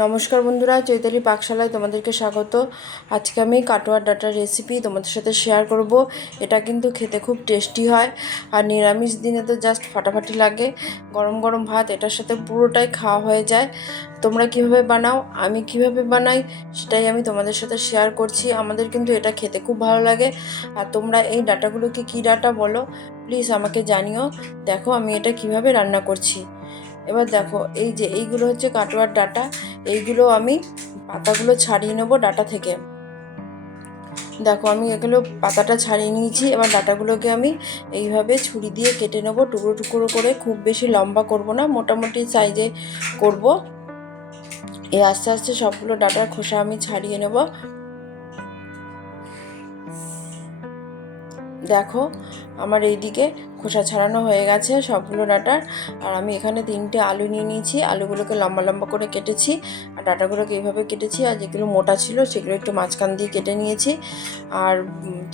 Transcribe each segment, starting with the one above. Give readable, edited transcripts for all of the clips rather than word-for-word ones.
নমস্কার বন্ধুরা, চৈতালি পাকশালায় তোমাদেরকে স্বাগত। আজকে আমি কাটোয়ার ডাঁটার রেসিপি তোমাদের সাথে শেয়ার করব। এটা কিন্তু খেতে খুব টেস্টি হয়, আর নিরামিষ দিনে তো জাস্ট ফাটাফাটি লাগে। গরম গরম ভাত এটার সাথে পুরোটাই খাওয়া হয়ে যায়। তোমরা কিভাবে বানাও, আমি কিভাবে বানাই, সেটাই আমি তোমাদের সাথে শেয়ার করছি। আমাদের কিন্তু এটা খেতে খুব ভালো লাগে। আর তোমরা এই ডাঁটাগুলোকে কী ডাঁটা বলো প্লিজ আমাকে জানিও। দেখো আমি এটা কিভাবে রান্না করছি। এবার দেখো, এই যে এইগুলো হচ্ছে কাটোয়ার ডাঁটা। এইগুলো আমি পাতাগুলো ছাড়িয়ে নেবো ডাঁটা থেকে। দেখো আমি এগুলো পাতাটা ছাড়িয়ে নিয়েছি। এবার ডাঁটাগুলোকে আমি এইভাবে ছুরি দিয়ে কেটে নেবো টুকরো টুকরো করে। খুব বেশি লম্বা করব না, মোটামুটি সাইজে করব। এই আস্তে আস্তে সবগুলো ডাঁটার খোসা আমি ছাড়িয়ে নেব। দেখো আমার এইদিকে খোসা ছাড়ানো হয়ে গেছে সবগুলো ডাঁটার। আর আমি এখানে 3টে আলু নিয়ে নিয়েছি। আলুগুলোকে লম্বা লম্বা করে কেটেছি, আর ডাঁটাগুলোকে এইভাবে কেটেছি। আর যেগুলো মোটা ছিল সেগুলো একটু মাঝখান দিয়ে কেটে নিয়েছি। আর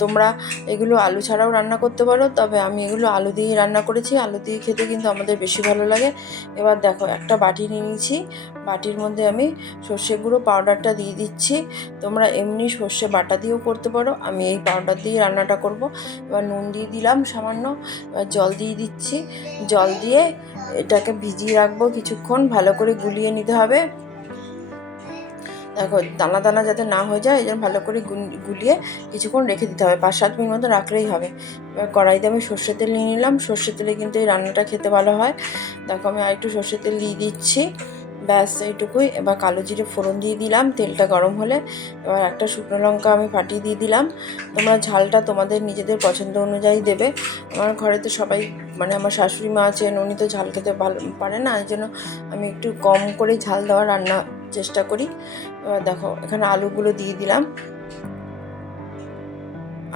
তোমরা এগুলো আলু ছাড়াও রান্না করতে পারো, তবে আমি এগুলো আলু দিয়েই রান্না করেছি। আলু দিয়ে খেতে কিন্তু আমাদের বেশি ভালো লাগে। এবার দেখো একটা বাটি নিয়ে নিয়েছি। বাটির মধ্যে আমি সর্ষে গুঁড়ো পাউডারটা দিয়ে দিচ্ছি। তোমরা এমনি সর্ষে বাটা দিয়েও করতে পারো, আমি এই পাউডার দিয়ে রান্নাটা করব। এবার নুন দিয়ে দিলাম সামান্য। এবার জল দিয়ে দিচ্ছি। জল দিয়ে এটাকে ভিজিয়ে রাখবো কিছুক্ষণ, ভালো করে গুলিয়ে নিতে হবে। দেখো দানা দানা যাতে না হয়ে যায়, এই জন্য ভালো করে গুলিয়ে কিছুক্ষণ রেখে দিতে হবে। 5-7 মিনিট মতো রাখলেই হবে। এবার কড়াইতে আমি সর্ষের তেল নিয়ে নিলাম। সর্ষের তেলে কিন্তু এই রান্নাটা খেতে ভালো হয়। দেখো আমি আরেকটু সর্ষের তেল দিয়ে দিচ্ছি। ব্যাস এইটুকুই। এবার কালো জিরে ফোড়ন দিয়ে দিলাম তেলটা গরম হলে। এবার একটা শুকনো লঙ্কা আমি ফাটিয়ে দিয়ে দিলাম। তোমরা ঝালটা তোমাদের নিজেদের পছন্দ অনুযায়ী দেবে। আমার ঘরে তো সবাই, মানে আমার শাশুড়ি মা আছেন, উনি তো ঝাল খেতে ভালো পারে না, এই জন্য আমি একটু কম করে ঝাল দেওয়ার রান্না চেষ্টা করি। এবার দেখো এখানে আলুগুলো দিয়ে দিলাম।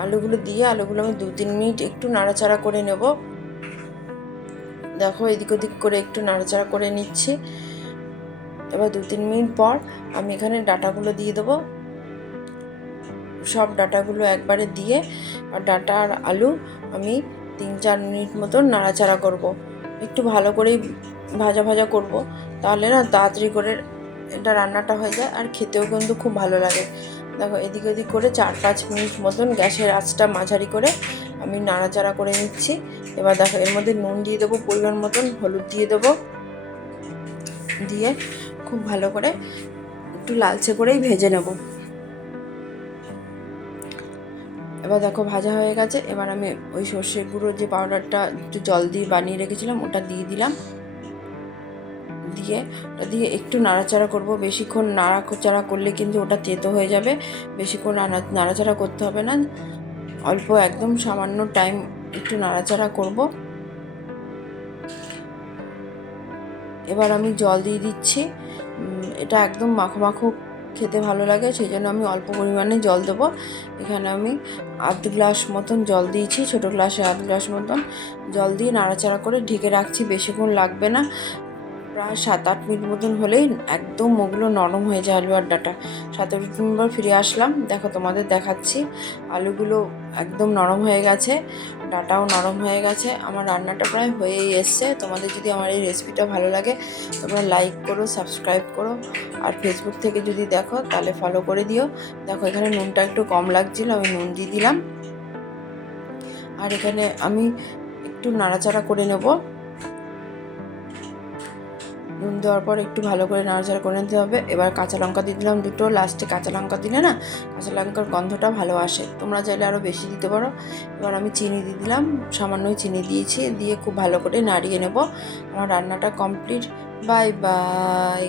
আলুগুলো আমি 2-3 মিনিট একটু নাড়াচাড়া করে নেব। দেখো এদিক ওদিক করে একটু নাড়াচাড়া করে নিচ্ছি। এবার 2-3 মিনিট পর আমি এখানে ডাঁটাগুলো দিয়ে দেবো। সব ডাঁটাগুলো একবারে দিয়ে, আর ডাঁটা আর আলু আমি 3-4 মিনিট মতন নাড়াচাড়া করব। একটু ভালো করেই ভাজা ভাজা করব, তাহলে না তাড়াতাড়ি করে এটা রান্নাটা হয়ে যায়, আর খেতেও কিন্তু খুব ভালো লাগে। দেখো এদিক ওদিক করে 4-5 মিনিট মতন গ্যাসের আঁচটা মাঝারি করে আমি নাড়াচাড়া করে নিচ্ছি। এবার দেখো এর মধ্যে নুন দিয়ে দেবো পরিমাণ মতন, হলুদ দিয়ে দেবো, দিয়ে খুব ভালো করে একটু লালচে করেই ভেজে নেব। এবার দেখো ভাজা হয়ে গেছে। এবার আমি ওই সর্ষের গুঁড়ো যে পাউডারটা একটু জল দিয়ে বানিয়ে রেখেছিলাম ওটা দিয়ে দিলাম। ওটা দিয়ে একটু নাড়াচাড়া করব। বেশিক্ষণ নাড়াচাড়া করলে কিন্তু ওটা তেতো হয়ে যাবে। বেশিক্ষণ নাড়াচাড়া করতে হবে না, অল্প একদম সামান্য টাইম একটু নাড়াচাড়া করব। এবার আমি জল দিয়ে দিচ্ছি। এটা একদম মাখো মাখো খেতে ভালো লাগে, সেই জন্য আমি অল্প পরিমাণে জল দেবো। এখানে আমি 1/2 গ্লাস মতন জল দিয়েছি, ছোটো গ্লাসে 1/2 গ্লাস মতন জল দিয়ে নাড়াচাড়া করে ঢেকে রাখছি। বেশিক্ষণ লাগবে না, প্রায় 7-8 মিনিট মতন হলেই একদম ওগুলো নরম হয়ে যায় আলু আর ডাঁটা। 7-8 মিনিট পর ফিরে আসলাম। দেখো তোমাদের দেখাচ্ছি, আলুগুলো একদম নরম হয়ে গেছে, ডাঁটাও নরম হয়ে গেছে। আমার রান্নাটা প্রায় হয়েই এসছে। তোমাদের যদি আমার এই রেসিপিটা ভালো লাগে তোমরা লাইক করো, সাবস্ক্রাইব করো, আর ফেসবুক থেকে যদি দেখো তাহলে ফলো করে দিও। দেখো এখানে নুনটা একটু কম লাগছিল, আমি নুন দিয়ে দিলাম। আর এখানে আমি একটু নাড়াচাড়া করে নেব। নুন দেওয়ার পর একটু ভালো করে নাড়াচাড়া করে নিতে হবে। এবার কাঁচা লঙ্কা দিয়ে দিলাম 2টো। লাস্টে কাঁচা লঙ্কা দিলে না কাঁচা লঙ্কার গন্ধটা ভালো আসে, তোমরা চাইলে আরও বেশি দিতে পারো। এবার আমি চিনি দিয়ে দিলাম, সামান্যই চিনি দিয়েছি, দিয়ে খুব ভালো করে নাড়িয়ে নেব। আমার রান্নাটা কমপ্লিট। Bye bye.